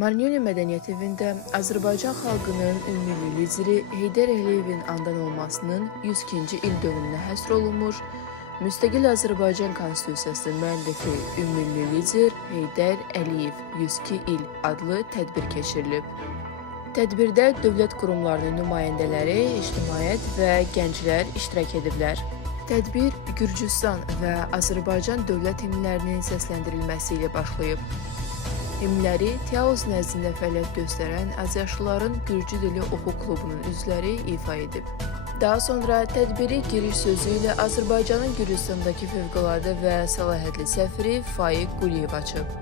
Marnyoni Mədəniyyət Evində Azərbaycan xalqının ümumi lideri Heydər Əliyevin anadan olmasının 102-ci il dönümünə həsr olunmuş, Müstəqil Azərbaycan Konstitusiyasının müəllifi ümumi lider Heydər Əliyev 102 il adlı tədbir keçirilib. Tədbirdə dövlət qurumlarının nümayəndələri, ictimaiyyət və gənclər iştirak ediblər. Tədbir Gürcüstan və Azərbaycan dövlət himnlərinin səsləndirilməsi ilə başlayıb. Himnləri Teos nəzdində fəaliyyət göstərən azyaşlıların Gürcü dili oxu klubunun üzvləri ifa edib. Daha sonra tədbiri giriş sözü ilə Azərbaycanın Gürcüstandakı fövqəladə və səlahiyyətli səfiri Faiq Quliyev açıb.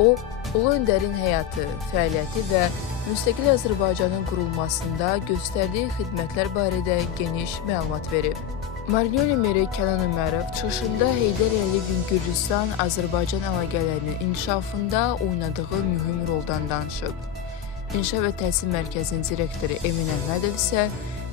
O, Ulu Öndərin həyatı, fəaliyyəti və müstəqil Azərbaycanın qurulmasında göstərdiyi xidmətlər barədə geniş məlumat verib. Marnyoni meri Kənan Ömərov çıxışında Heydər Əliyevin Gürcüstan-Azərbaycan əlaqələrinin inkişafında oynadığı mühüm roldan danışıb. İnşa və Təhsil Mərkəzinin direktoru Emin Əhmədov isə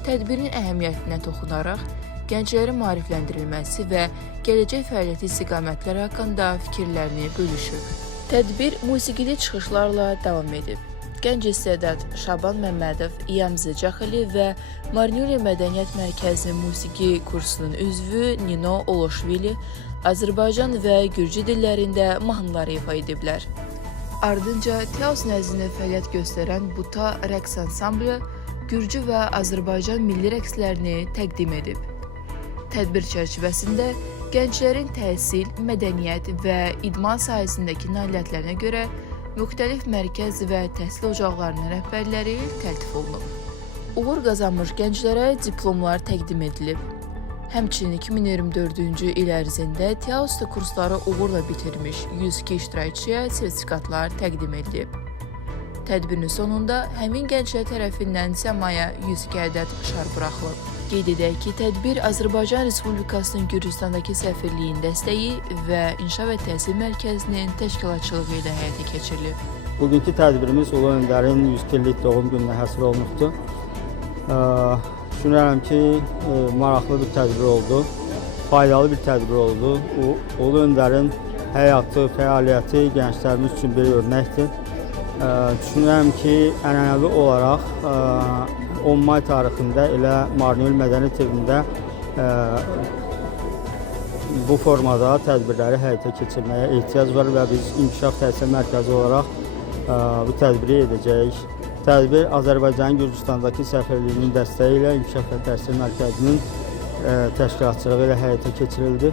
tədbirin əhəmiyyətinə toxunaraq gənclərin maarifləndirilməsi və gələcək fəaliyyəti istiqamətləri haqqında fikirlərini bölüşüb. Tədbir musiqili çıxışlarla davam edib. Gənc istedad Şaban Məmmədov, İyamzı Caxili və Marnyoni Mədəniyyət Mərkəzinin musiqi kursunun üzvü Nino Oloşvili Azərbaycan və Gürcü dillərində mahnılar ifa ediblər. Ardınca Teos nəzdində fəaliyyət göstərən Buta rəqs ansamblı Gürcü və Azərbaycan milli rəqslərini təqdim edib. Tədbir çərçivəsində gənclərin təhsil, mədəniyyət və idman sahəsindəki nailiyyətlərinə görə müxtəlif mərkəz və təhsil ocaqlarının rəhbərləri təltif olunub. Uğur qazanmış gənclərə diplomlar təqdim edilib. Həmçinin 2024-cü il ərzində Teosda kursları uğurla bitirmiş 102 iştirakçıya sertifikatlar təqdim edilib. Tədbirin sonunda həmin gənclər tərəfindən səmaya 102 ədəd şar buraxılıb. Qeyd edək ki, tədbir Azərbaycan Respublikasının Gürcüstandakı səfirliyinin dəstəyi və İnşa və Təhsil Mərkəzinin təşkilatçılığı ilə həyata keçirilib. Bugünkü tədbirimiz Ulu Öndərin 102 illik doğum gününə həsr olunubdur. Düşünürəm ki, maraqlı bir tədbir oldu, faydalı bir tədbir oldu. Ulu Öndərin həyatı, fəaliyyəti gənclərimiz üçün bir örnəkdir. Düşünürəm ki, ənənəvi olaraq 10 may tarixində elə Marnyoni Mədəniyyət Evində bu formada tədbirləri həyata keçirməyə ehtiyac var və biz İnkişaf Təhsil Mərkəzi olaraq bu tədbiri edəcəyik. Tədbir Azərbaycanın Gürcüstandakı səfirliyinin dəstəyi ilə İnkişaf və Təhsil Mərkəzinin təşkilatçılığı ilə həyata keçirildi.